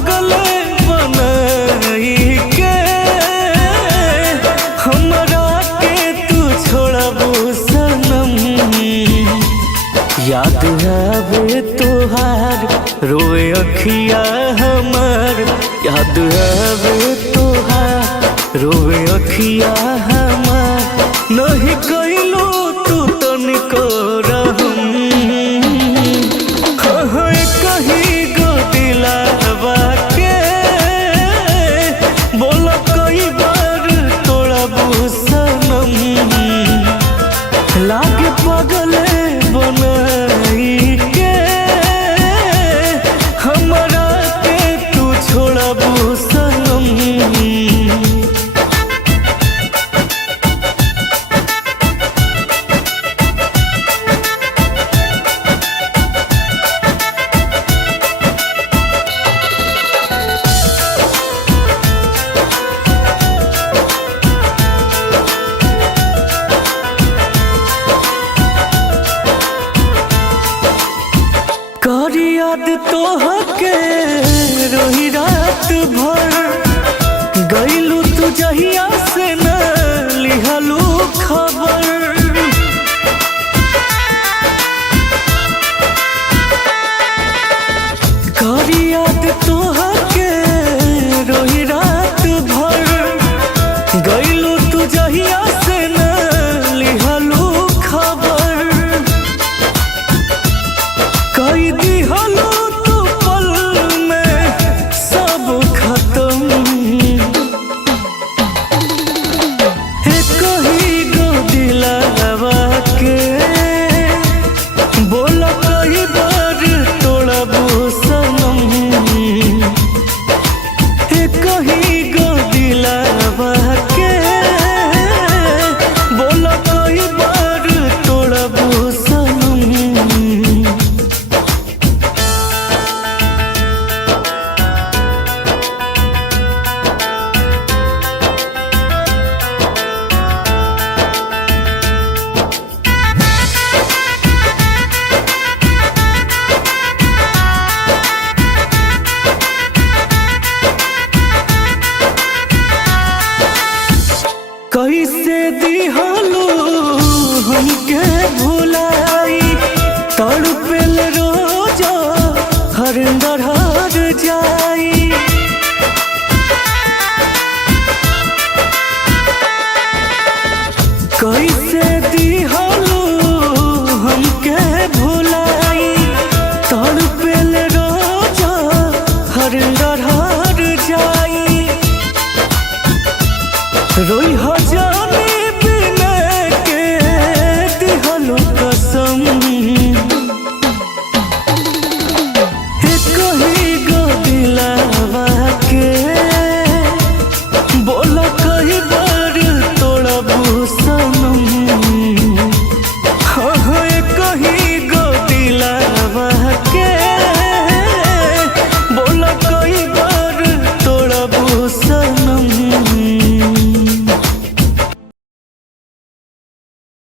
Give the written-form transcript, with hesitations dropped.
पागल बनाई के हमरा के तू छोड़बू सनम। याद आवे तोहार रोए अखिया हमार, याद आवे तोहार रोए अखिया हमार। नहीं कइलो तू तनिको रहम, कहीं गो दिलावा के बोला कई बार तोड़बू सनम। लागे पागल बनाई के हमरा के तू छोड़बू सनम। करी याद तोहके रोही रात भर, गइलू तू जहिया से न लिहलू खबर। करी याद तोहके रोही रात भर, गइलू तू जहिया से न लिहलू खबर। कई दिहलू तू पल में सब खत्म, कहीं गो दिलावा के बोला कई बार तोड़बू सनम। कहीं गो दिलावा के बोला कई बार तोड़बू सनम। कैसे दिहलू हमके भुलाई, तड़पेल रोजा हरिंदर हर जाई। कैसे दिहलू हमके भुलाई, तड़पेल रोजा हरिंदर हर जाई। रोई जाने बिना के दिहलू कसम, कहीं गो दिलावा के बोला कई